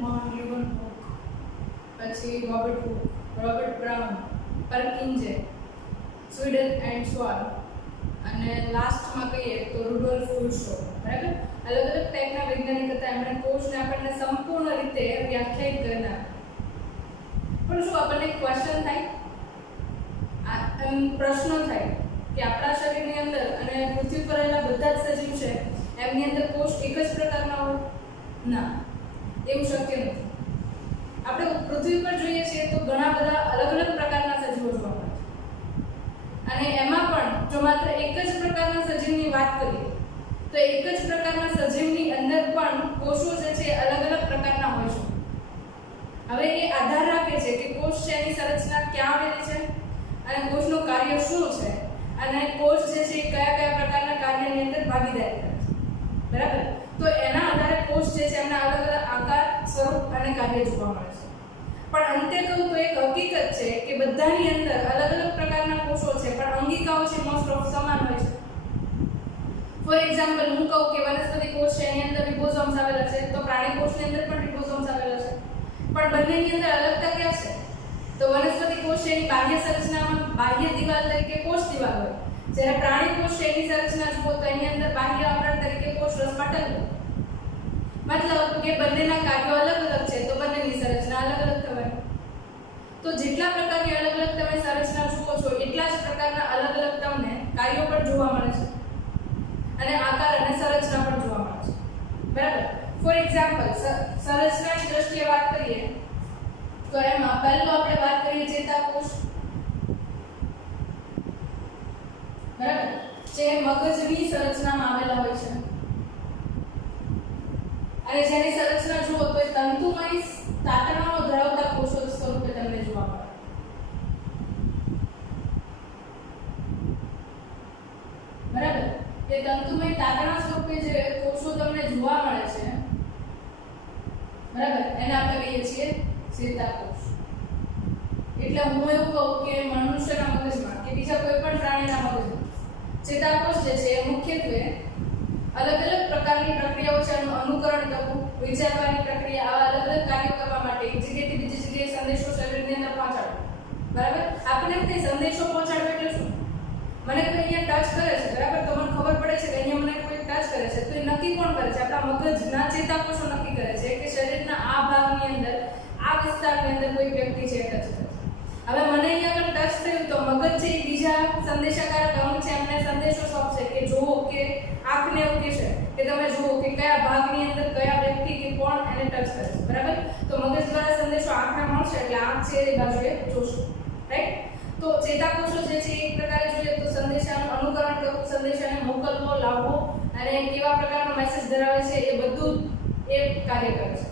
Von Leeuwenhoek, પછી Robert Hooke, Robert Brown, Purkinje, Schleiden and Schwann, અને લાસ્ટમાં કહીએ તો રુડોલ્ફ વુર્સ્ટો. બરાબર, અલગ અલગ ટાઈપના વૈજ્ઞાનિક હતા. એમણે કોષને આપણને સંપૂર્ણ રીતે વ્યાખ્યાયિત કરી નાખ્યો. પણ શું આપણને એક ક્વેશ્ચન થાય, પ્રશ્ન થાય કે આપણા શરીરની અંદર અને પૃથ્વી પર રહેલા બધા જ સજીવ છે એમની અંદર કોષ એક જ પ્રકારના હોય? ના, એવું શક્ય નથી. આપણે પૃથ્વી પર જોઈએ છીએ તો ઘણા બધા અલગ અલગ પ્રકારના સજીવો જોવા મળે છે, અને એમાં પણ જો માત્ર એક જ પ્રકારના સજીવની વાત કરીએ તો એક જ પ્રકારના સજીવની અંદર પણ કોષો જે છે અલગ અલગ પ્રકારના હોય છે. હવે એ આધાર રાખે છે કે કોષ છે એની સંરચના ક્યાં આવેલી છે અને કોષનું કાર્ય શું છે, અને કોષ જે છે કયા કયા પ્રકારના કાર્યની અંદર ભાગીદારી કરે છે. બરાબર, તો એના આધારે કોષ જે છે એમના અલગ અલગ આકાર, સ્વરૂપ અને કાર્ય જોવા મળે છે. પણ અંતે કહું તો એક હકીકત છે કે બધાની અંદર અલગ અલગ પ્રકારના કોષો છે, પણ અંગિકાઓ છે મોસ્ટ ઓફ સમાન હોય છે. ફોર એક્ઝામ્પલ, હું કહું કે વનસ્પતિ કોષ છે એની અંદર રિબોસોમ્સ આવેલા છે, તો પ્રાણી કોષની અંદર પણ રિબોસોમ્સ આવેલા છે. પણ બંનેની અંદર અલગતા ક્યાં છે? તો વનસ્પતિ કોષ છે એની બાહ્ય સંરચનામાં બાહ્ય દિવાલ તરીકે કોષ દિવાલ હોય, જ્યારે પ્રાણી કોષ છે એની સંરચના જુઓ તો એની અંદર બાહ્ય આવરણ તરીકે કોષ રસપટલ હોય. મતલબ કે બંનેના કાર્યો અલગ અલગ છે તો બંનેની સંરચના અલગ અલગ થવાની. તો જેટલા પ્રકારની અલગ અલગ તમે સંરચના જુઓ છો એટલા જ પ્રકારના અલગ અલગ તમને કાર્યો પણ જોવા મળે છે, અને આકાર અને સંરચના પણ જોવા મળે છે. બરાબર, ફોર એક્ઝામ્પલ, સંરચનાની દ્રષ્ટિએ વાત કરીએ તો એમાં પહેલું આપણે વાત કરીએ ચેતાકોષ. બરાબર, જે મગજની સંરચનામાં આવેલા હોય છે, અને જેની સંરચના જુઓ તો તંતુમય તાતણાઓ ધરાવતા કોષો સ્વરૂપે તમને જોવા મળે. બરાબર, એ તંતુમય તાતણા સ્વરૂપે જે કોષો તમને જોવા મળે છે, બરાબર, એને આપણે કહીએ છીએ ચેતાકોષ. એટલે હું એવું કહું કે મનુષ્યના મગજમાં કે બીજા કોઈ પણ પ્રાણીના મગજમાં ચેતાકોષ જે છે મુખ્યત્વે અલગ અલગ પ્રકારની પ્રક્રિયાઓ છે એનું અનુકરણ કરવું, વિચારવાની પ્રક્રિયા, આવા અલગ અલગ કાર્યો કરવા માટે એક જગ્યાએથી બીજી જગ્યાએ સંદેશો શરીરની અંદર પહોંચાડવો. બરાબર, આપણે તે સંદેશો પહોંચાડવો એટલે શું? મને કોઈ અહીંયા ટચ કરે છે, બરાબર, તો મને ખબર પડે છે કે અહીંયા મને કોઈ ટચ કરે છે, તો એ નક્કી કોણ કરે છે? આપણા મગજના ચેતાકોષો નક્કી કરે છે કે શરીરના આ ભાગની અંદર, આ વિસ્તારની અંદર કોઈ વ્યક્તિ છે ટચ કરે છે. હવે મને અહીંયા આગળ ટચ થયું તો મગજ છે એ બીજા સંદેશાકારક અંગ છે એમને સંદેશો સોંપશે કે જુઓ, કે આંખને એવું કહેશે કે તમે જુઓ કે કયા ભાગની અંદર કયા વ્યક્તિ કે કોણ એને ટચ કરે છે. બરાબર, તો મગજ દ્વારા સંદેશો આંખને મળશે એટલે આંખ છે એ બાજુએ જોશે. રાઈટ, તો ચેતાકોષો જે છે એક પ્રકારે જોઈએ તો સંદેશાનું અનુકરણ કરવું, સંદેશાને મોકલવો, લાવવો, અને કેવા પ્રકારનો મેસેજ ધરાવે છે એ બધું એ કાર્ય કરે છે.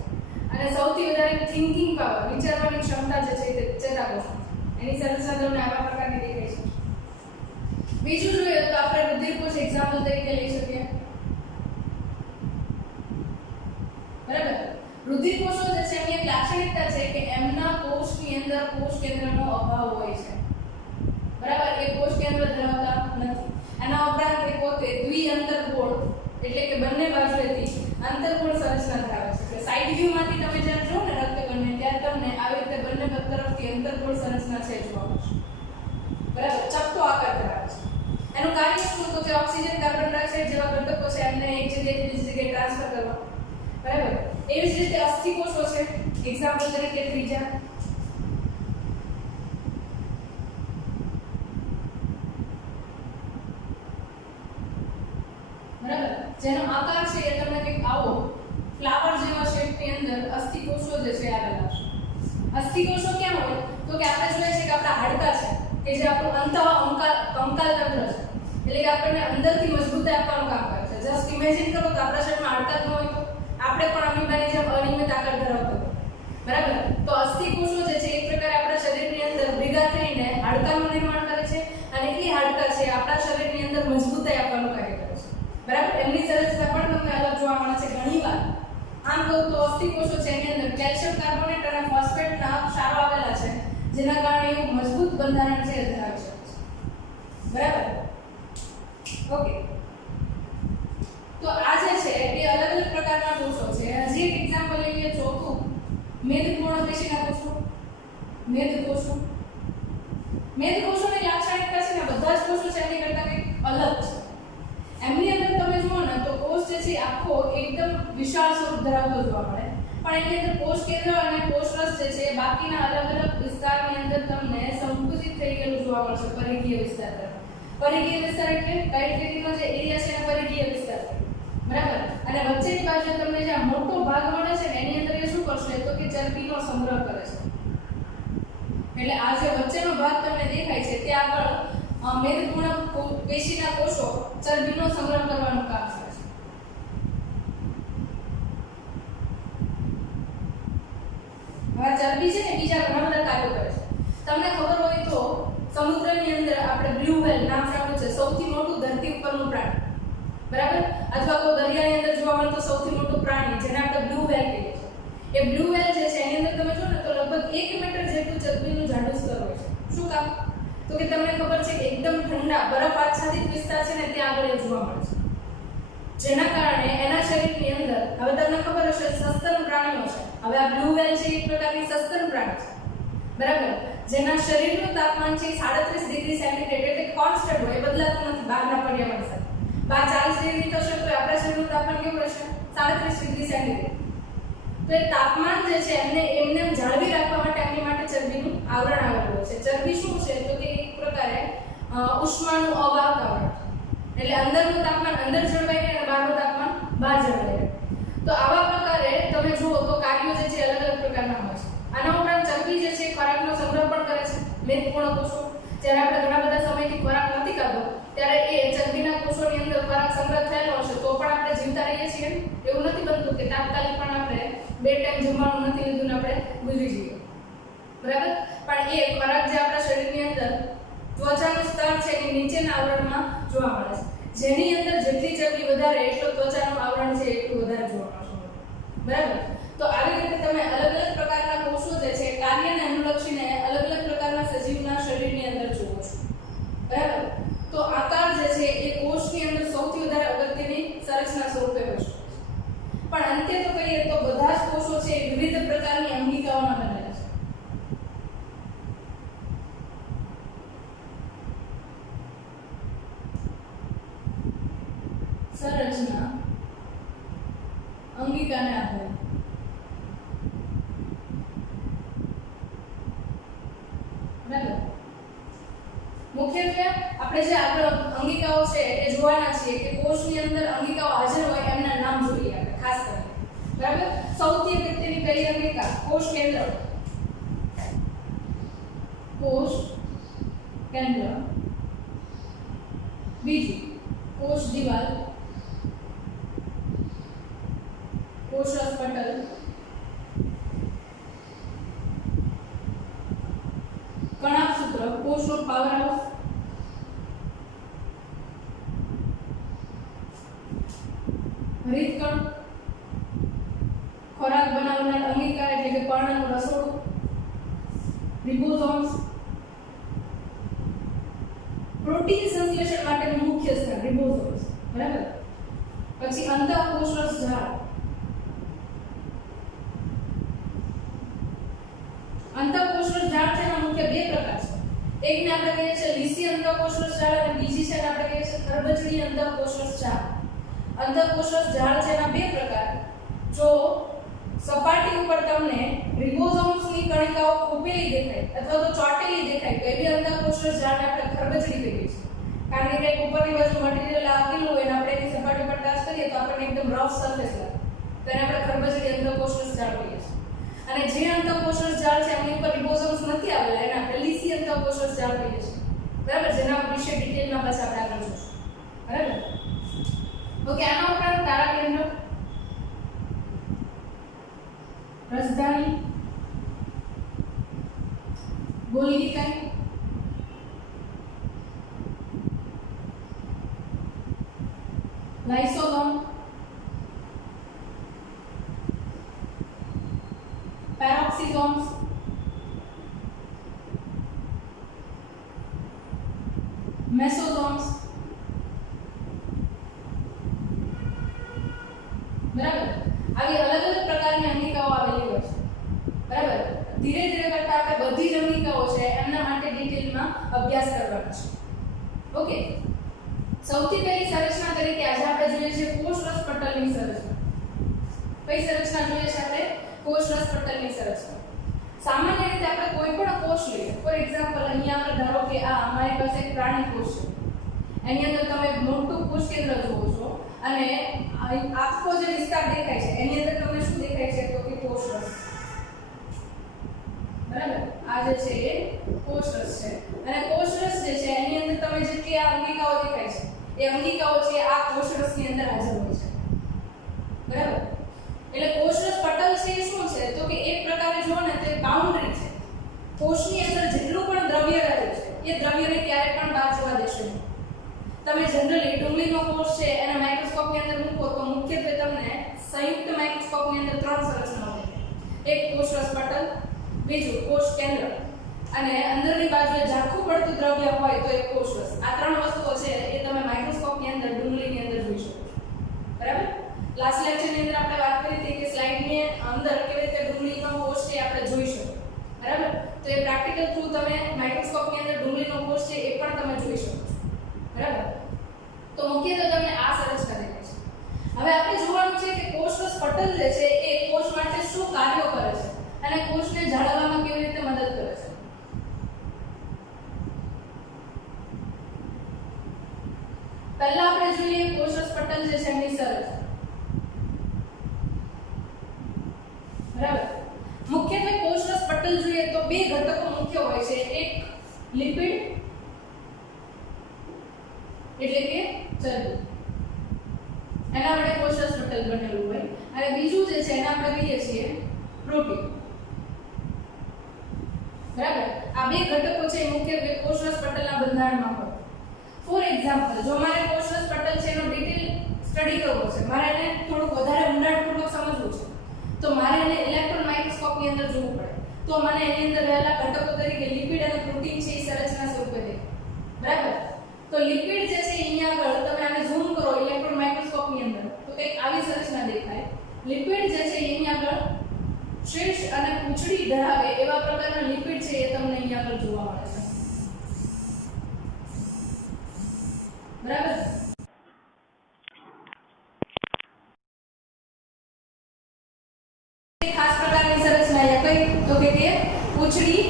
અને સૌથી વધારે થિંકિંગ પાવર, વિચારવાની ક્ષમતા જે છે તે ચેતાકોષ, એની સંરચના તમને આવા પ્રકારની દેખાય છે. બીજું જોઈએ તો આપણે રુધિરકોષ એક્ઝામ્પલ તરીકે લઈ શકીએ. બરાબર, રુધિરકોષો જે છે એની એક લાક્ષણિકતા છે કે એમના કોષની અંદર કોષ કેન્દ્રનો અભાવ હોય છે. બરાબર, એ કોષ કેન્દ્ર ધરાવતા નથી. એના ઉપરાંત એ પોતે દ્વિઅંતરગોળ એટલે કે બંને બાજુએથી અંતરગોળ સંરચના ધરાવે છે. કે સાઇડ વ્યૂ માંથી તમે જ્યારે જોવો ને રક્તગણને ત્યારે તમને આવી રીતે બંને તરફથી અંતરગોળ સંરચના છે જોવા મળશે. બરાબર, ચપટો આકાર ધરાવે છે. એનું કાર્ય શું? તો કે ઓક્સિજન, કાર્બન ડાયોક્સાઇડ જેવા ઘટકો છે એમને એક જગ્યાએથી બીજી જગ્યાએ ટ્રાન્સફર કરવા. બરાબર, એવી જ રીતે અસ્થિકોષો છે એક્ઝામ્પલ તરીકે ત્રીજા. બરાબર, જેનો આકાર છે એ તમને કંઈક આવો ફ્લાવર જેવા શેપની અંદર અસ્થિકોષો જે છે આવેલા છે. અસ્થિકોષો ક્યાં હોય? તો કે આપણે જોઈએ છે કે આપણા હાડકા છે કે જે આપણું કંકાલ તંત્ર છે, એટલે કે આપણને અંદરથી મજબૂતાઈ આપવાનું કામ કરે છે. જસ્ટ ઇમેજિન કરો કે આપણા શરીરમાં હાડકા ન હોય તો આપણે પણ અમીબાની જેમ અનિયમિત આકાર ધરાવતા હોય. બરાબર, તો અસ્થિકોષો જે છે એક પ્રકારે આપણા શરીરની અંદર ભેગા થઈને હાડકાનું નિર્માણ કરે છે, અને એ હાડકા છે આપણા શરીરની અંદર મજબૂતાઈ આપવાનું કાર્ય કરે છે. બરાબર, એમની સંરચના પણ તમને અલગ જોવા મળે છે ઘણીવાર. આમ કહું તો અસ્થિકોષો છે એની અંદર કેલ્શિયમ કાર્બોનેટ અને ફોસ્ફેટના ક્ષારો આવેલા છે, જેના કારણે એક મજબૂત બંધારણ છે ધરાવી શકે છે. બરાબર, ઓકે, તો આ જે છે એ અલગ અલગ પ્રકારના કોષો છે. હજી એક એક્ઝામ્પલ લઈએ ચોથું મેદપૂર્ણ પેશીના કોષો, મેદકોષો. મેદકોષોની લાક્ષણિકતા છે ને બધા જ કોષો છે એની કરતા કંઈક અલગ છે. એમની અંદર તમે જુઓ ને તો કોષ જે છે આખો એકદમ વિશાળ સ્વરૂપ ધરાવતો જોવા મળે, પણ એની અંદર કોષ કેન્દ્ર અને કોષરસ જે છે બાકીના અલગ અલગ વિસ્તારની અંદર તમને સંકુચિત થઈ ગયેલું જોવા મળશે. પરિઘીય વિસ્તાર તરફ. પરિઘીય વિસ્તાર એટલે કાઇટરીનો જે એરિયા છે એને પરિઘીય વિસ્તાર બરાબર. અને વચ્ચેની બાજુ તમને જે મોટો ભાગ મળે છે ને એની અંદર એ શું કરશે તો કે ચરબીનો સંગ્રહ કરે છે. એટલે આ જે વચ્ચેનો ભાગ તમને દેખાય છે તે આગળ મેદપૂર્ણ પેશીના કોષો ચરબીનો સંગ્રહ કરવાનું કામ કરે છે. હવે ચરબી છે ને બીજા ઘણા બધા કાર્યો કરે છે. તમને ખબર હોય તો સમુદ્રની અંદર આપણે બ્લુ વ્હેલ નામ સાંભળ્યું છે, સૌથી મોટું ધરતી ઉપરનું પ્રાણી બરાબર, અથવા તો દરિયાની અંદર જોવા મળતું સૌથી મોટું પ્રાણી જેને આપણે બ્લુ વ્હેલ કહીએ છીએ. એ બ્લુ વ્હેલ જે છે એની અંદર તમે જો ને તો લગભગ 1 મીટર જેટલું ચરબીનું જાડું સ્તર હોય છે. શું કામ? તો કે તમને ખબર છે કે એકદમ ઠંડા બરફ આચ્છાદિત વિસ્તાર છે ને ત્યાં આગળ એ જોવા મળે છે, જેના કારણે એના શરીરની અંદર હવે તમને ખબર હશે સસ્તન પ્રાણીઓ છે. હવે આ બ્લુ વ્હેલ છે એક પ્રકારની સસ્તન પ્રાણી છે બરાબર, જેના શરીરનું તાપમાન છે 37 ડિગ્રી સેન્ટીગ્રેડ એટલે કોન્સ્ટન્ટ હોય, બદલાતું નથી બહારના પર્યાવરણ સાથે. બહાર 40 ડિગ્રી થશે તો આપણા શરીરનું તાપમાન કેવું રહેશે? 37 ડિગ્રી સેન્ટીગ્રેડ. તો એ તાપમાન જે છે એમને જાળવી રાખવા માટે એમની માટે ચરબીનું આવરણ આવેલું હોય છે. ચરબી શું છે તો કે એક પ્રકારે ઉષ્માનું અવાહક આવરણ, એટલે અંદરનું તાપમાન અંદર જળવાઈ રહે અને બહારનું તાપમાન બહાર જળવાઈ રહે. તો આવા પ્રકારે તમે જુઓ તો કાર્યો જે છે અલગ અલગ પ્રકારના હોય છે. આના ઉપરાંત ચરબી જે છે ખોરાકનો સંગ્રહ પણ કરે છે. મેદપૂર્ણ કોષો જ્યારે આપણે ઘણા બધા સમયથી ખોરાક નથી ખાધો ત્યારે એ ચરબીના કોષોની અંદર ખોરાક સંગ્રહ થયેલો હશે તો પણ આપણે જીવતા રહીએ છીએ. એવું નથી બનતું કે તાત્કાલિક પણ આપણે 2 ટાઈમ જમવાનું નથી લીધું ને આપણે ગુજરી જઈએ બરાબર, પણ એ ખોરાક જે આપણા શરીરની અંદર ત્વચાનું સ્તર છે એની નીચેના આવરણમાં જોવા મળે છે, જેની અંદર જેટલી ચરબી વધારે એટલું ત્વચાનું આવરણ છે એટલું વધારે જોવા મળશે બરાબર. તો આવી રીતે તમે અલગ અલગ પ્રકારના કોષો જે છે કાર્યને અનુલક્ષીને અલગ અલગ પ્રકારના સજીવના શરીરની અંદર જુઓ છો બરાબર. તો આકાર જે છે એ કોષની અંદર સૌથી વધારે અગત્યની સંરચના સ્વરૂપે હોય છે, પણ અંતે તો કહીએ તો બધા જ કોષો છે વિવિધ પ્રકારની અંગિકાઓના બનેલા છે. સંરચના અંગિકાને આધારે બરાબર. મુખ્યત્વે આપણે જે આગળ અંગિકાઓ છે એ જોવાના છીએ કે કોષની અંદર અંગિકાઓ હાજર હોય એમના નામ જોઈએ આપણે ખાસ કરીને બરાબર. સૌથી અગત્યની પહેલી અંગિકા કોષ કેન્દ્ર, કોષ કેન્દ્ર. બીજું કોષ દિવાલ, કોષરસ પટલ, કણાભસૂત્ર કોષનો પાવર હાઉસ, હરિતકણ ખોરાક બનાવનાર અંગિકા એટલે કે પર્ણનું રસોડું, રિબોસોમ્સ પ્રોટીન સંશ્લેષણ માટેનું મુખ્ય સ્થળ રિબોસોમ્સ બરાબર. પછી અંતઃકોષરસ ઝાડ, અંતઃકોષરસ ઝાડ છે એના મુખ્ય 2 પ્રકાર છે. એકને આપણે કહીએ છીએ લીસી અંતઃકોષરસ ઝાડ અને બીજી છે આપણે કહીએ છીએ ખરબચડી અંતઃકોષરસ ઝાડ. અંતઃકોષરસ ઝાડ છે એના 2 પ્રકાર. જો સપાટી ઉપર તમને રિબોસોમ્સની કણિકાઓ ખૂપેલી દેખાય અથવા તો ચોટેલી દેખાય તો એવી અંતઃકોષરસ ઝાડને આપણે ખરબચડી કહીએ છીએ, કારણ કે કંઈક ઉપરની બાજુ મટીરીયલ આપેલું હોય અને આપણે એની સપાટી પર ટચ કરીએ તો આપણને એકદમ રફ સરફેસ લાગે તો એને આપણે ખરબચડી અંતઃકોષરસ ઝાડ કહીએ છીએ. અને જે અંતઃકોષરસ ઝાડ છે એની ઉપર રિબોસોમ્સ નથી આવેલા એને આપણે લીસી અંતઃકોષરસ ઝાડ કહીએ છીએ બરાબર, જેના વિશે ડિટેલમાં પાછા આપણે આગળ જોઈશું બરાબર. ઓકે, આના ઉપરાંત તારા કેન્દ્ર, રાજધાની, ગોલ્ગી કાય, લાઇસોસોમ, પેરોક્સિસોમ્સ, મેસોસોમ્સ બરાબર. આવી અલગ અલગ પ્રકારની અંગિકાઓ આવેલી હોય છે ધીરે ધીરે કરતા આપણે બધી જ અંગિકાઓ છે એમના માટે ડિટેલમાં અભ્યાસ કરવાનો છે. ઓકે, સૌથી પહેલી સંરચના તરીકે આજે આપણે જોઈએ છે કોષરસ પટલની સંરચના. કઈ સંરચના જોઈએ છે આપણે? કોષરસ પટલની સંરચના. સામાન્ય રીતે આપણે કોઈ પણ કોષ લઈએ, ફોર એક્ઝામ્પલ અહીંયા આપણે ધારો કે આ અમારી પાસે એક પ્રાણી કોષ છે, એની અંદર તમે મોટું કોષ કેન્દ્ર જુઓ છો અને આખો જે વિસ્તાર દેખાય છે એની અંદર તમને શું દેખાય છે? તો કે કોષરસ. બરાબર, આ જે છે એ કોષરસ છે અને કોષરસ જે છે એની અંદર તમે જેટલી આ અંગિકાઓ દેખાય છે એ અંગિકાઓ છે આ કોષરસની અંદર હાજર હોય છે. બરાબર, એટલે કોષરસ પટલ છે એ શું છે? તો કે એક પ્રકારે જુઓ ને તો બાઉન્ડરી છે. કોષની અંદર જેટલું પણ દ્રવ્ય રહે છે એ દ્રવ્યને ક્યારે પણ બહાર જવા દેશે નહીં. તમે જનરલી ડુંગળીનો કોષ છે એને માઇક્રોસ્કોપની અંદર મૂકો તો મુખ્યત્વે તમને સંયુક્ત માઇક્રોસ્કોપની અંદર ત્રણ સંરચનાઓ દેખાય. એક કોષરસ પટલ, બીજું કોષ કેન્દ્ર અને અંદરની બાજુએ ઝાંખું પડતું દ્રવ્ય હોય તો એક કોષરસ. આ ત્રણ વસ્તુઓ છે એ તમે માઇક્રોસ્કોપની અંદર ડુંગળીની અંદર જોઈ શકો છો. બરાબર, લાસ્ટ લેક્ચરની અંદર આપણે વાત કરી હતી કે સ્લાઇડની અંદર કેવી રીતે ડુંગળીનો કોષ છે આપણે જોઈ શકો. બરાબર, તો એ પ્રેક્ટિકલ થ્રુ તમે માઇક્રોસ્કોપની અંદર ડુંગળીનો કોષ છે એ પણ તમે જોઈ શકો છો. બરાબર, તો મુખ્યત્વે તમને આ સંરચના દેખાય છે. હવે આપણે જોવાનું છે કે કોષરસ પટલ જે છે એ કોષ માટે શું કાર્યો કરે છે અને કોષને જાળવવામાં કેવી રીતે મદદ કરે છે. પહેલા આપણે જોઈએ કોષરસ પટલ જે છે એની સંરચના. બરાબર, મુખ્યત્વે કોષરસ પટલ જોઈએ તો બે ઘટકો મુખ્ય હોય છે. એક લિપિડ એટલે કે ચરબી, એના વડે કોષરસ પટલ બનેલું હોય અને બીજું જે છે એને આપણે કહીએ છીએ પ્રોટીન. બરાબર, આ બે ઘટકો છે મુખ્યત્વે કોષરસ પટલના બંધારણમાં હોય. ફોર એક્ઝામ્પલ, જો મારે કોષરસ પટલ છે એનો ડિટેલ સ્ટડી કરવો છે, મારે એને થોડુંક વધારે ઊંડાણપૂર્વક સમજવું છે, તો મારે એને ઇલેક્ટ્રોન માઇક્રોસ્કોપની અંદર જોવું પડે. તો મને એની અંદર રહેલા ઘટકો તરીકે લિપિડ અને પ્રોટીન છે એ સંરચના સ્વરૂપે દેખાય. બરાબર, તો લિપિડ જે છે અહીંયા આગળ તમે આને ઝૂમ કરો ઇલેક્ટ્રોન માઇક્રોસ્કોપની અંદર તો કંઈક આવી સંરચના દેખાય. લિપિડ જે છે અહીંયા આગળ શીર્ષ અને પૂંછડી ધરાવે એવા પ્રકારના લિપિડ છે એ તમને અહીંયા આગળ જોવા મળે છે. બરાબર, ખાસ પ્રકારની સંરચના કઈ? તો કે પૂંછડી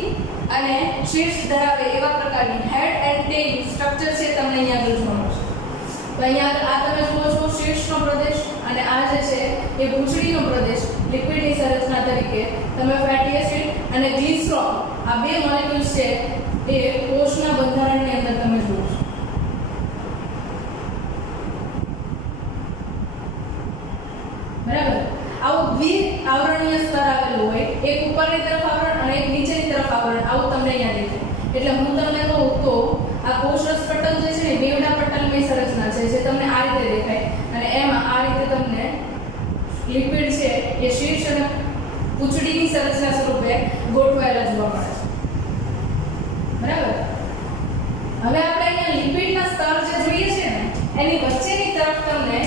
અને શીર્ષ ધરાવે એવા પ્રકારની હેડ એન્ડ ટેલ સ્ટ્રક્ચર છે તમને અહીંયા આગળ જોવા મળશે. તો અહીંયા આ તમે જુઓ છો શીર્ષનો પ્રદેશ અને આ જે છે એ પૂંછડીનો પ્રદેશ. લિપિડની સંરચના તરીકે તમે ફેટી એસિડ અને ગ્લિસરોલ આ બે મોલેક્યુલ્સ છે એ કોષના બંધારણની અંદર તમે જુઓ છો. બરાબર, આવું દ્વિઆવરણીય સ્તર આવેલું હોય, એક ઉપરની તરફ આવરણ અને એક નીચેની તરફ આવરણ, આવું તમને અહીંયા દેખાય. એટલે હું તમને કહું તો આ કોષરસ પટલ જે છે ને બેવડા પટલની સંરચના છે જે તમને આ રીતે દેખાય અને એમાં આ રીતે તમને લિપિડ છે એ શીર્ષ અને પૂંછડીની સંરચના સ્વરૂપે ગોઠવાયેલા જોવા મળે છે. બરાબર, હવે આપણે અહીંયા લિપિડના સ્તર જે જોઈએ છે ને એની વચ્ચેની તરફ તમને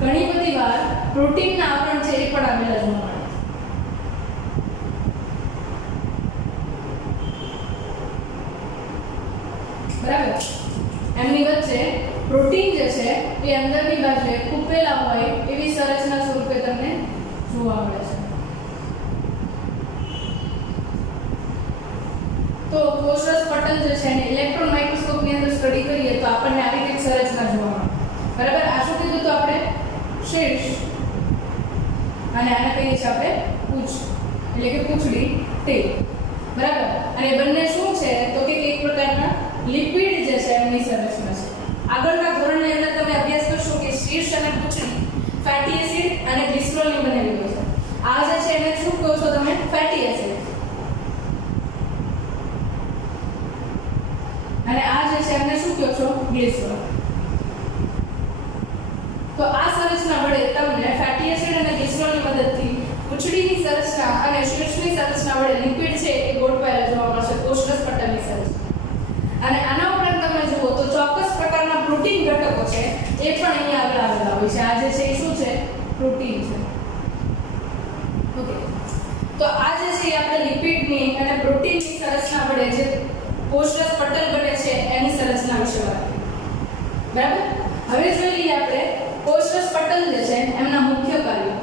ઘણી બધી વાર પ્રોટીનના આવરણ છે એ પણ આવેલા જોવા મળે. બરાબર, એમની વચ્ચે પ્રોટીન જે છે એ અંદરની બાજુએ ખૂપેલા હોય એવી સંરચના સ્વરૂપે તમને જોવા મળે છે. તો કોષરસ પટલ જે છે એને ઇલેક્ટ્રોન માઇક્રોસ્કોપની અંદર સ્ટડી કરીએ તો આપણને આવી કંઈક સંરચના જોવા મળે. બરાબર, આ શું કીધું તો આપણે શીર્ષ અને આને કહીએ છીએ આપણે પૂંછ એટલે કે પૂંછડી ટેલ. બરાબર, અને બંને શું છે તો કે એક પ્રકારના લિપિડ જે છે એમની સંરચના છે. આગળના ધોરણની અંદર તમે અભ્યાસ કરશો કે શીર્ષ અને પૂંછડી ફેટી એસિડ અને ગ્લિસરોલની બનેલી હોય છે. આ જે છે એને શું કહો છો તમે? Fatty acid. અને આ જે છે એમને શું કહો છો? ગ્લિસરોલ. તો આ સંરચના વડે તમને ફેટી એસિડ અને ગ્લિસરોલની મદદથી પૂંછડીની સંરચના અને શીર્ષની સંરચના વડે લિપિડ છે એ ગોઠવાયેલા જોવા મળશે કોષરસ પટલની સંરચના. અને આના ઉપરાંત તમે જુઓ તો ચોક્કસ પ્રકારના પ્રોટીન ઘટકો છે એ પણ અહીંયા આગળ આવેલા હોય છે. આ જે છે એ શું છે? પ્રોટીન છે. ઓકે, તો આ જે છે આપણે લિપિડની અને પ્રોટીનની સંરચના વડે જે કોષરસ પટલ બને છે એની સંરચના વિશે વાત કરીએ. બરાબર. હવે જોઈ લઈએ આપણે કોષરસ પટલ જે છે એમના મુખ્ય કાર્યો.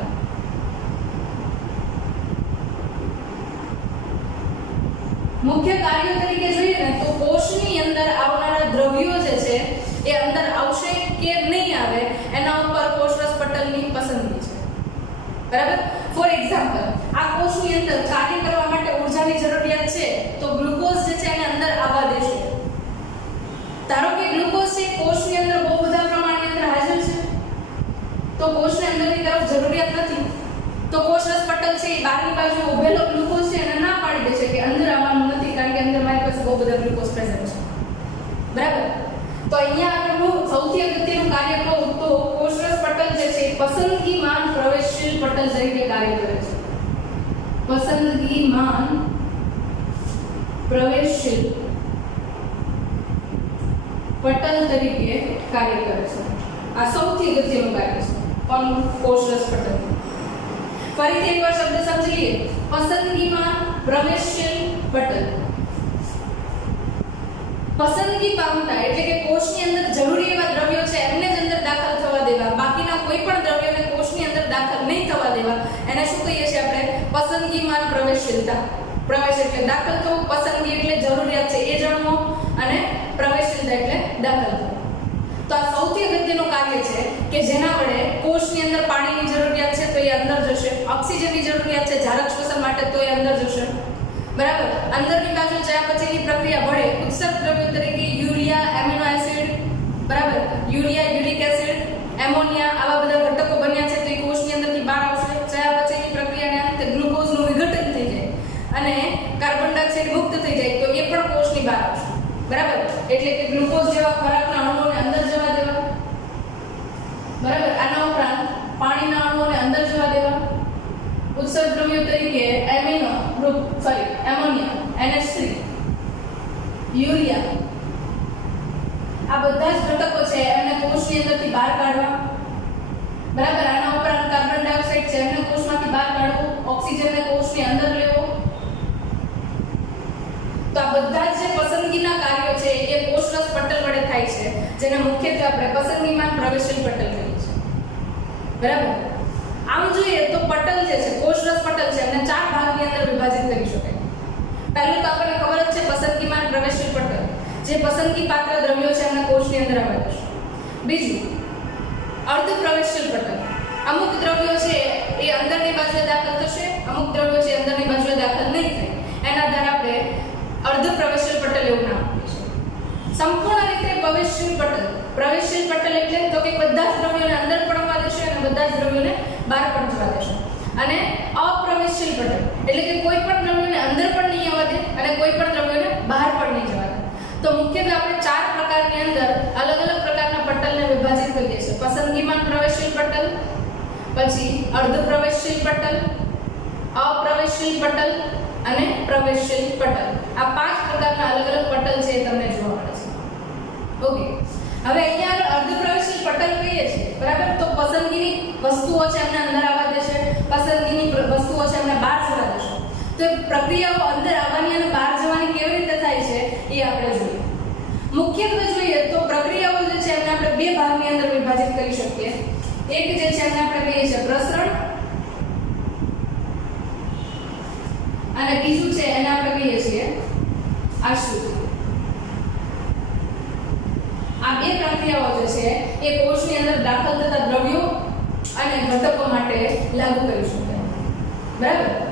મુખ્ય કાર્યો તરીકે જોઈએ ને તો કોષની અંદર આવનારા દ્રવ્યો જે છે એ અંદર આવશે કે નહીં આવે એના ઉપર કોષરસ પટલની પસંદગી છે. બરાબર. ફોર એક્ઝામ્પલ, આ કોષની અંદર કાર્ય કરવા માટે ઊર્જાની જરૂરિયાત છે તો ગ્લુકોઝ જે છે એને અંદર આવવા દેશે. ધારો કે ગ્લુકોઝ છે કોષની અંદર બહુ બધા પ્રમાણની અંદર હાજર છે તો કોષની અંદરની તરફ જરૂરિયાત નથી, તો કોષરસ પટલ છે એ બહારની બાજુ ઉભેલો ગ્લુકોઝ છે એને ના પાડી દેશે કે અંદર આવવાનું નથી કારણ કે અંદર મારી પાસે બહુ બધા ગ્લુકોઝ પ્રેઝન્ટ છે. બરાબર. તો અહીંયા આગળનું સૌથી અગત્યનું કાર્ય કહું તો કોષરસ પટલ જે છે પસંદગીમાન પ્રવેશશીલ પટલ તરીકે કાર્ય કરે છે. પસંદગીમાન પ્રવેશશીલ પટલ તરીકે કાર્ય કરે છે. આ સૌથી અગત્યનું કાર્ય છે કોનું? કોષરસ પટલ. ફરીથી એકવાર શબ્દ સમજી લઈએ. પસંદગીમાન પ્રવેશશીલ પટલ. પસંદગી પામતા એટલે કે કોષની અંદર જરૂરી એવા દ્રવ્યો છે એમને જ અંદર દાખલ થવા દેવા, બાકીના કોઈ પણ દ્રવ્યોને કોષની અંદર દાખલ નહીં થવા દેવા, એને શું કહીએ છીએ આપણે? પસંદગીમાન પ્રવેશશીલતા. પ્રવેશ એટલે દાખલ થવું, પસંદગી એટલે જરૂરિયાત છે એ જાણવો અને પ્રવેશશીલતા એટલે દાખલ થવું. તો આ સૌથી અગત્યનું કાર્ય છે કે જેના વડે કોષની અંદર પાણીની જરૂરિયાત છે તો એ અંદર જશે, ઓક્સિજનની જરૂરિયાત છે ઝારક શ્વસન માટે તો એ અંદર જશે. બરાબર. અંદરની બાજુ ચયાપચયની પ્રક્રિયા વડે ઉત્સર્ગ દ્રવ્યો તરીકે યુરિયા, એમિનો એસિડ, બરાબર, યુરિયા, યુરિક એસિડ, એમોનિયા આવા બધા ઘટકો બન્યા છે તો એ કોષની અંદરથી બહાર આવશે. ચયાપચયની પ્રક્રિયાને અંતે ગ્લુકોઝનું વિઘટન થઈ જાય અને કાર્બન ડાયોક્સાઇડ મુક્ત થઈ જાય તો એ પણ કોષની બહાર આવશે. બરાબર. એટલે કે ગ્લુકોઝ જેવા ખોરાકના અણુઓને અંદર જવા દેવા. બરાબર. આના ઉપરાંત પાણીના અણુઓને અંદર જવા દેવા. ઉત્સર્ગ દ્રવ્યો તરીકે એમોનિયા, NH3, યુરિયા આ બધા જ ઘટકો છે એમને કોષની અંદરથી બહાર કાઢવા. બરાબર. આના ઉપરાંત કાર્બન ડાયોક્સાઇડ છે એમને કોષમાંથી બહાર કાઢવું, ઓક્સિજનને કોષની અંદર લેવો. તો આ બધા જ જે પસંદગીના કાર્યો છે એ કોષરસ પટલ વડે થાય છે જેને મુખ્યત્વે આપણે પસંદગીમાન પ્રવેશશીલ પટલ કહીએ છીએ. બરાબર. આમ જોઈએ તો પટલ જે છે કોષરસ પટલ છે એને ચાર ભાગની અંદર વિભાજિત કરી શકાય. પહેલું તો આપણને ખબર જ છે પસંદગીમાન પ્રવેશશીલ પટલ, જે પસંદગી પાત્ર દ્રવ્યો છે એમને કોષની અંદર આવવા દેશે. બીજું અર્ધ પ્રવેશશીલ પટલ. અમુક દ્રવ્યો છે એ અંદરની બાજુએ દાખલ થશે, અમુક દ્રવ્યો છે અંદરની બાજુએ દાખલ નહીં થાય. એના દ્વારા આપણે અર્ધ પ્રવેશશીલ પટલ એવું નામ આપીએ છીએ. સંપૂર્ણ રીતે પ્રવેશશીલ પટલ. પ્રવેશશીલ પટલ એટલે તો કે બધા જ દ્રવ્યોને અંદર પણ આવવા દેશે અને બધા જ દ્રવ્યોને બહાર પણ જવા દેશે. અને અપ્રવેશશીલ પટલ એટલે કે કોઈ પણ દ્રવ્યોને અંદર પણ નહીં આવવા દે અને કોઈ પણ દ્રવ્યોને બહાર પણ નહીં જવા દે. તો મુખ્યત્વે આપણે ચાર પ્રકારની અંદર અલગ અલગ પ્રકારના પટલને વિભાજિત કરીએ છીએ. પસંદગીમાન પ્રવેશશીલ પટલ, પછી અર્ધ પ્રવેશશીલ પટલ, અપ્રવેશશીલ પટલ અને પ્રવેશશીલ પટલ. આ પાંચ પ્રકારના અલગ અલગ પટલ છે એ તમને જોવા મળે છે. ઓકે. હવે અહીંયા અર્ધ પ્રવેશશીલ પટલ કહીએ છીએ. બરાબર. તો પસંદગીની વસ્તુઓ છે એમને અંદર આવવા દેશે, પસંદગીની વસ્તુઓ છે એમને બહાર જવા દેશે. તો પ્રક્રિયાઓ અંદર આવવાની અને બહાર જવાની કેવી રીતે થાય છે એ આપણે જોઈએ. મુખ્યત્વે જોઈએ તો પ્રક્રિયાઓ જે છે એમને આપણે બે ભાગની અંદર વિભાજિત કરી શકીએ. એક જે છે એમને આપણે કહીએ છીએ પ્રસરણ અને બીજું છે એને આપણે કહીએ છીએ આશ્રિત. આ બે પ્રક્રિયાઓ જે છે એ કોષની અંદર દાખલ થતા દ્રવ્યો અને ઘટકો માટે લાગુ કરી શકાય. બરાબર.